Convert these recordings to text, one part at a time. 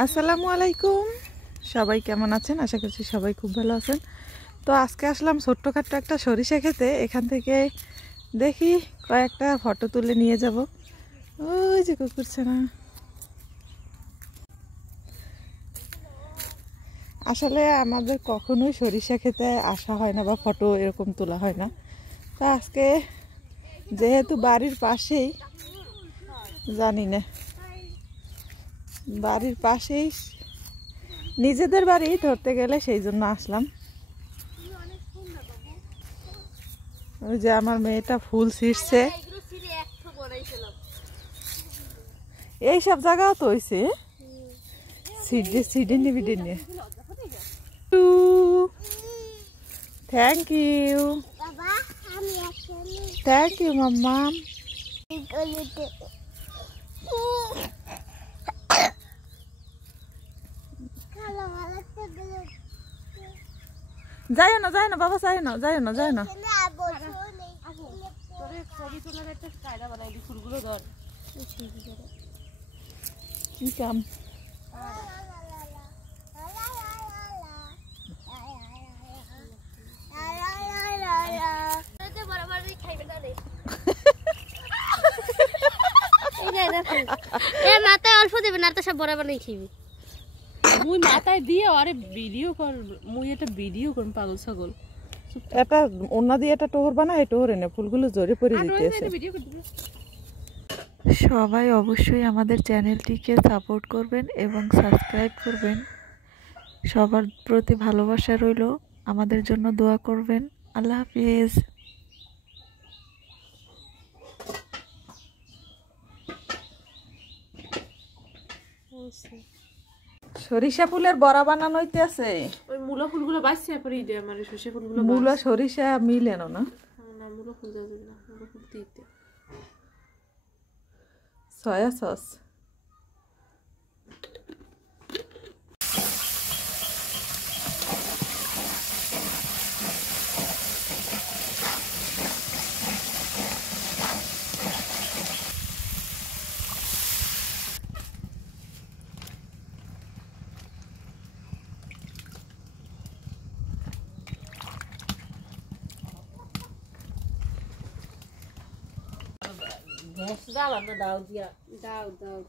আসসালামু আলাইকুম, সবাই কেমন আছেন? আশা করছি সবাই খুব ভালো আছেন। তো আজকে আসলাম ছোট্টখাট্ট একটা সরিষা খেতে। এখান থেকে দেখি কয়েকটা ফটো তুলে নিয়ে যাব। ওই যে কুকুরছে না, আসলে আমাদের কখনোই সরিষা খেতে আসা হয় না বা ফটো এরকম তোলা হয় না। তো আজকে যেহেতু বাড়ির পাশেই, জানি না, বাড়ির পাশেই নিজেদের বাড়ি ধরতে গেলে সেই জন্য আসলাম। ওই যে আমার মেয়েটা ফুল ছিঁড়ছে, এইসব জায়গাও তো হয়েছে সিডে নিবি নিয়ে। থ্যাংক ইউ, থ্যাংক ইউ মাম্মা। যাই না যাই না বাবা, যাই না যাই না যাই না। কি কাম? মাথায় অল্প দেবে না, তো সব বরাবর নেই খাইবি। মুই মাথায় দিয়ে আরে ভিডিও কর, মুই এটা ভিডিও করব পাগল ছাগল। এটা ওনা দিয়ে এটা টোহর বানা, এই টোহর এনে ফুলগুলো জড়ে পড়ে দিতেছে। সবাই অবশ্যই আমাদের চ্যানেলটিকে সাপোর্ট করবেন এবং সাবস্ক্রাইব করবেন। সবার প্রতি ভালোবাসা রইল, আমাদের জন্য দোয়া করবেন। আল্লাহ হাফিজ। সরিষা ফুলের বড়া বানানো হইতেছে। ওই মূলা ফুলগুলো বাইছে পরে দে আমার সরষে ফুলগুলো মূলা সরিষা মিলে না, না মূলা ফুল যাবে না, মূলা ফুল দিতে সয়া সস। দাও দিয়া দাও দাও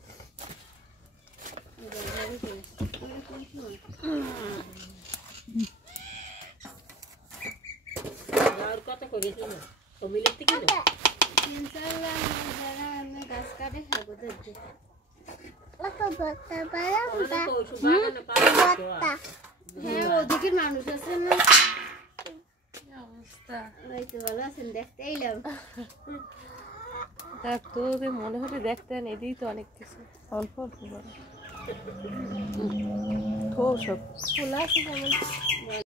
কত করে তো মিলতে কি ইনশাআল্লাহ আমরা গাছ কাটে খাবো দেখতে। হ্যাঁ, ওদিকের মানুষ আছে না, অবস্থা ওই তো ভালো আছেন, দেখতে এলাম। দেখ তো মনে হলে দেখতেন, এদিকে তো অনেক কিছু অল্প অল্প করে সব খোলা আছে যেমন